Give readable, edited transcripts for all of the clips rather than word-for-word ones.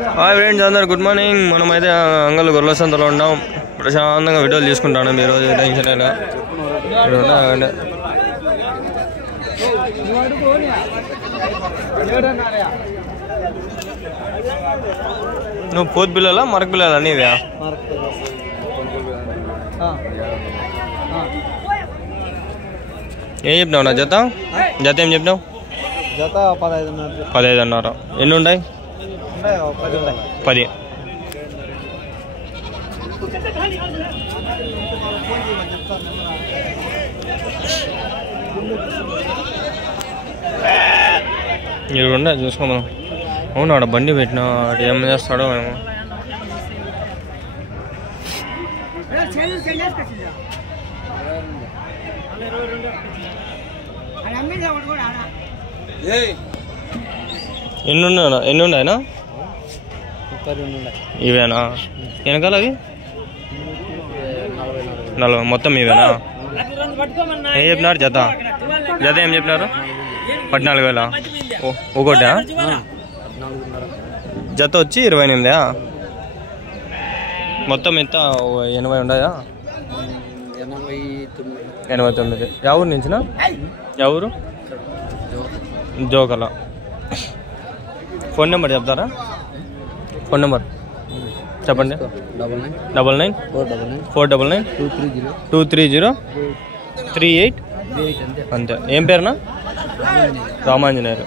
Hi friends అందరు good morning. మనమైతే అంగళ్ళు గొర్రెల సంతలో ఉన్నాం. ప్రశాంతంగా వీడియోలు తీసుకుంటాను. మీరు రోజు టెన్షన్ అయినా నువ్వు పోతు పిల్లలా మరక పిల్లలా నీవే? ఏం చెప్పినావు నా జత? జత ఏం చెప్పినావు? జత 15 అన్నారు. ఎన్ని ఉన్నాయి? 10. మీరు ఉండే చూసుకో మనం. అవును ఆడ బండి పెట్టినా అటు ఏం చేస్తాడో ఏమో. ఎన్ని ఉన్నాయనా? ఇవేనా వెనకాల అవి? 40 మొత్తం ఇవేనా? ఏం చెప్పినారు జత? జత ఏం చెప్పినారు? 14,000 ఒకటా? జత వచ్చి 28. మొత్తం ఎంత 80 ఉన్నాయా? 89. ఎవరు నుంచినా? ఎవరు? జోకల. ఫోన్ నెంబర్ చెప్తారా? ఫోన్ నెంబర్ చెప్పండి. 99 499 230 38 అంతే. ఏం పేరునా? రామాంజనేయులు.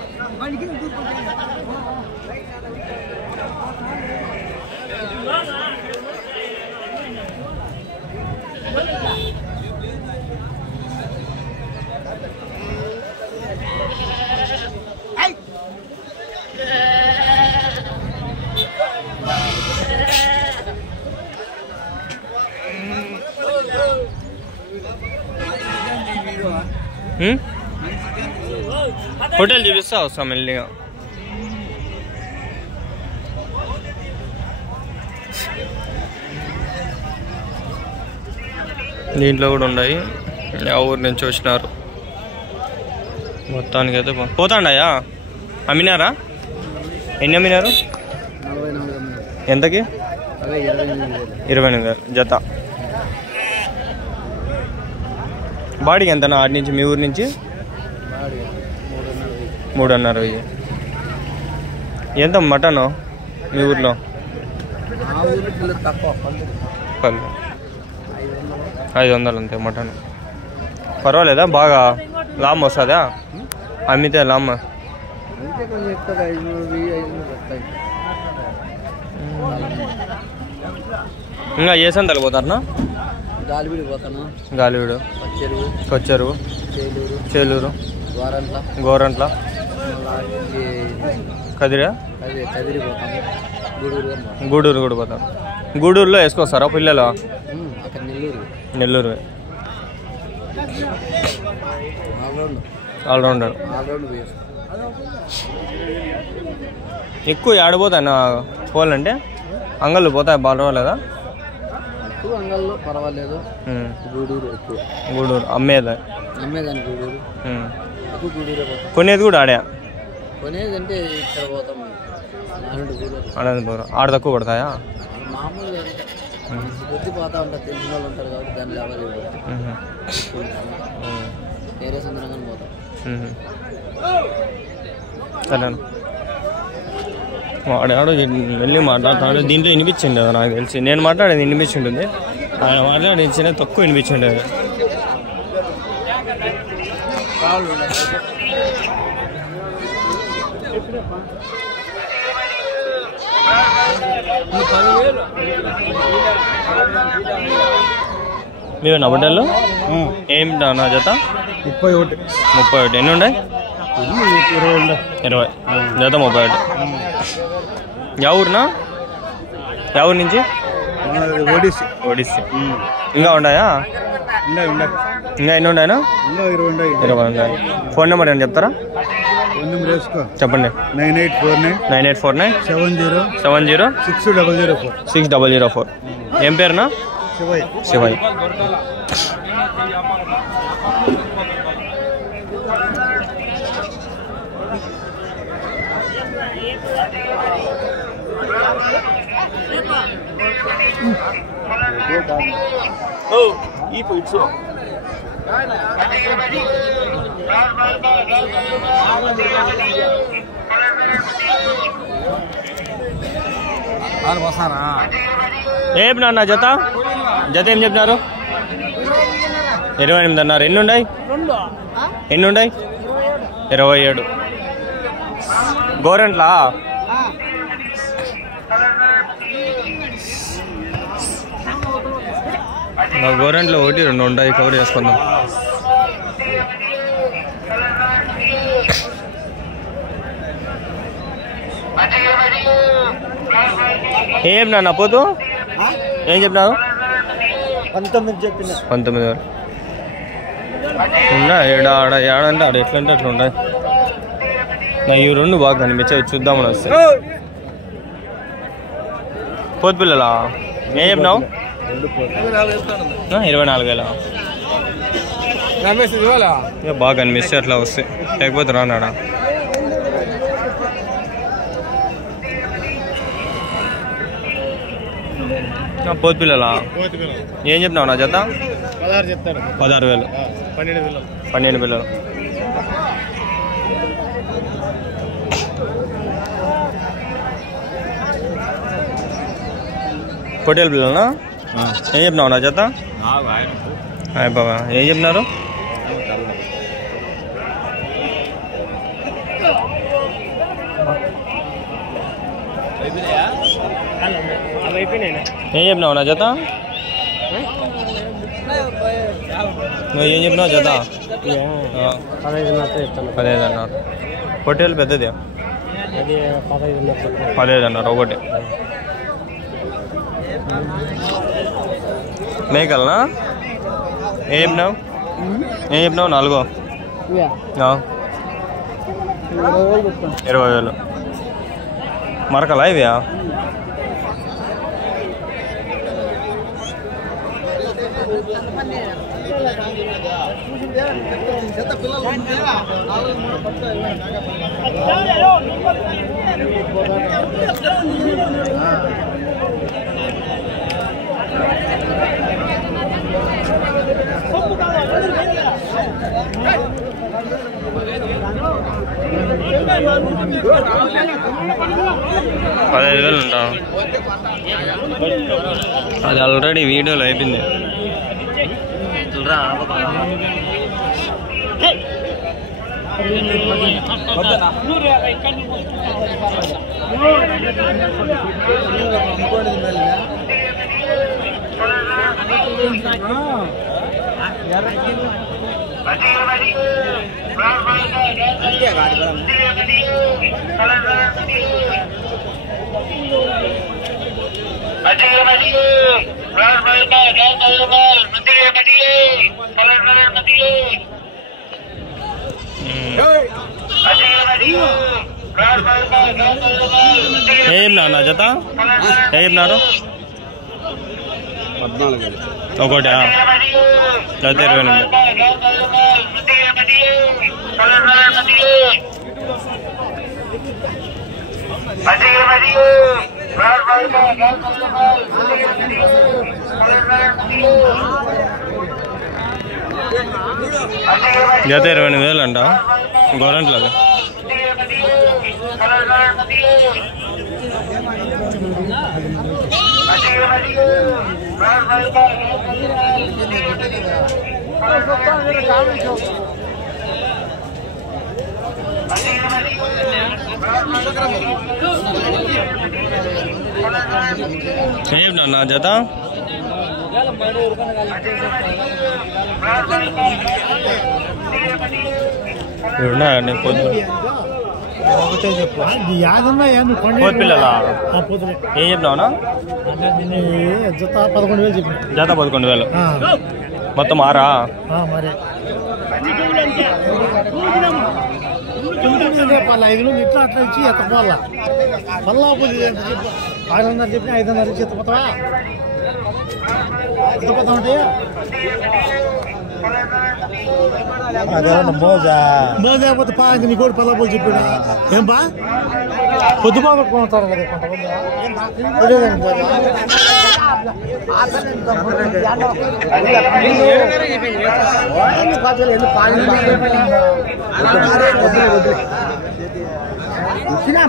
హోటల్ చూపిస్తా వస్తాం మెల్లిగా. దీంట్లో కూడా ఉన్నాయి. ఊరి నుంచి వచ్చినారు. మొత్తానికి అయితే పోతాండాయా? అమ్మినారా? ఎన్ని అమ్మినారు? ఎంతకి? 28,000 జత. బాడీకి ఎంతనా ఆడి నుంచి మీ ఊరి నుంచి? 3,500. ఎంత మటన్ మీ ఊర్లో? 500 అంతే మటన్. పర్వాలేదా? బాగా లాభం వస్తుందా అమ్మితే? లాభం ఇంకా ఏ సంతలు పోతారనా? గాలివీడు, కొచ్చెరువు, చేలూరు, గోరంట్ల, కదిరా, గూడూరు కూడా పోతారు. గూడూరులో వేసుకొస్తారా పిల్లలు? నెల్లూరు. ఆల్రౌండర్. ఎక్కువ ఆడిపోతాయి పోవాలంటే అంగళ్ళు పోతాయి. పర్వాలేదా? పర్వాలేదు. గూడూరు అమ్మేదా? కొనేది కూడా ఆడా? కొనేది అంటే ఇక్కడ పోతాం అనంతపురం. ఆడ తక్కువ పడతాయా? మామూలుగా పోతా ఉంటారు, తెలిసిన వాళ్ళు ఉంటారు కాబట్టి దాన్ని ఎవరు వేరే సందర్భంగా పోతాం. సరేనా? వాడాడు వెళ్ళి మాట్లాడుతున్నాడు. దీంట్లో వినిపించింది కదా నాకు తెలిసి. నేను మాట్లాడేది వినిపించింటుంది, ఆయన మాట్లాడించిన తక్కువ వినిపించిండేది. మీరు నా బట్టల్లో ఏమిటా నా జత? 31. ఎన్ని ఉన్నాయి? 20 జత 31. ఎవరునా? ఎవరి నుంచి? ఒడిస్సీ. ఇంకా ఉన్నాయా? ఇంకా ఎన్ని ఉన్నాయా? 20 ఉన్నాయి. ఫోన్ నెంబర్ ఏమైనా చెప్తారా? చెప్పండి. 9849 70 6004. ఏం పేరునా? శివయ్య. ఏం నాన్న జత జత ఏం చెప్పినారు? 28 అన్నారు. ఎన్ని ఉన్నాయి? 27. గోరెంట్లా గోరెంట్లో 1 2 ఉన్నాయి. కవర్ చేసుకుందాం. ఏం నాన్న పోతు ఏం చెప్పినావు? 19 చెప్పిన. 19 ఉన్నా ఏడంటే ఆడ ఎట్లంటే అట్లా ఉన్నాయి. నా ఈ 2 బాగా కనిపించాయి, చూద్దామని వస్తే. పోతు పిల్లలా ఏం చెప్పినావు? 24,000. బాగా కనిపిస్తే అట్లా వస్తాయి, లేకపోతే రానాడా. పోతు పిల్లలా ఏం చెప్పినావు నా జత? 16,000. 12 పిల్లలు. పొట్టేలు పిల్లలనా? ఏం చెప్పినావు నా జత? బాబా ఏం చెప్పినారు? ఏం చెప్పినావు నా జత? నువ్వు ఏం చెప్పినావు జత? 15 అన్నారు. పొట్టేలు పెద్దది 15 అన్నారు ఒకటి. మేకలనా? ఏం చెప్పినావు? 4 20,000. మరకలా ఇవి? $15,000 ఉంటా. అది ఆల్రెడీ వీడియోలో అయిపోయింది. ఏం నా జత ఏం నారు? 14 ఒకటి జత 28. జత 28,000 అంట గవర్నమెంట్లో. ఏం నా జత? పిల్లలా ఏం చెప్పినావునా? జత 11,000 చెప్పిన. జత 11,000 మొత్తం 6 5 ఇట్లా అట్లా ఇచ్చి ఎత్తపోవాలా మళ్ళా 600 చెప్పి 500 ఇచ్చి ఎత్తపోతావా? ఎత్తపోతా ఉంటే అదే మోజా మోజా పోతే పా నీ కూడా పల్లా పోయి చెప్పినా ఏం బా పొద్దుగా కొనుక్కుంటారు కదా కొంతమంది.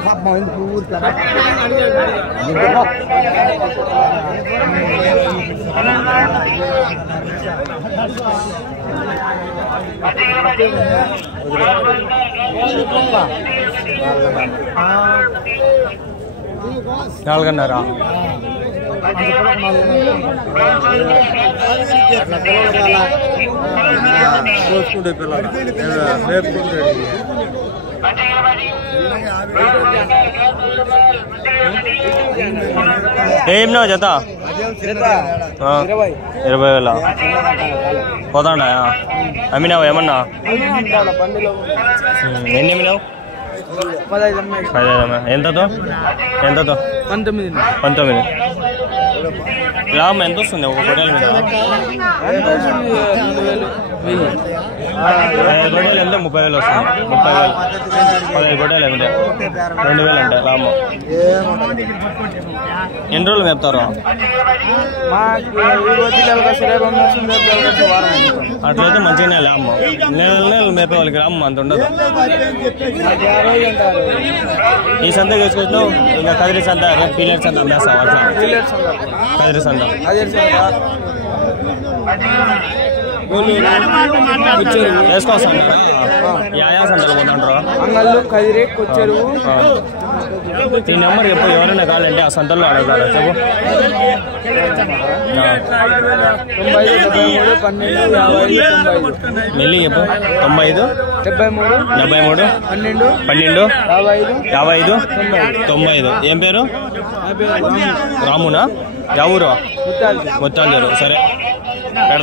పాపం ఎందుకు ఊరుతారా నాలుగున్నరా కోసుకుంటే పిల్లలు మేపుకుంటే ఏం జత 20,000 పోతాడా అమ్మినావు ఏమన్నా ఎన్ని అమ్మినావు 15 ఎంతతో 19 లాభం ఎంత వస్తుంది ఒక గొడ్డల మీద 15 గొడ్డలు అంటే 30,000 వస్తుంది 15 గొడ్డలు అంటే 2,000 అంటే లాభం ఎన్ని రోజులు మేపుతారు అట్లయితే మంచిగానే లాభం నెలలు మేపే వాళ్ళకి లాభం అంత ఉండదు ఈ సంత తీసుకొచ్చినావు ఇంకా కదిరి సంత పీలర్ సంత అమ్మేస్తావు అట్లా కదిరి సంత వేసుకోవస్తాను యా సంతలో పోతుంటారు అంగళ్ళు కదిరి కొచ్చెరువు ఈ నెంబర్ చెప్పు ఎవరైనా కావాలంటే ఆ సంతల్లో అడగతారా చెప్పు 95 మెల్లి చెప్పు 95 73 12 55 95 ఏం పేరు రామునా యా ఊరు ముత్తాలు సరే పెడతా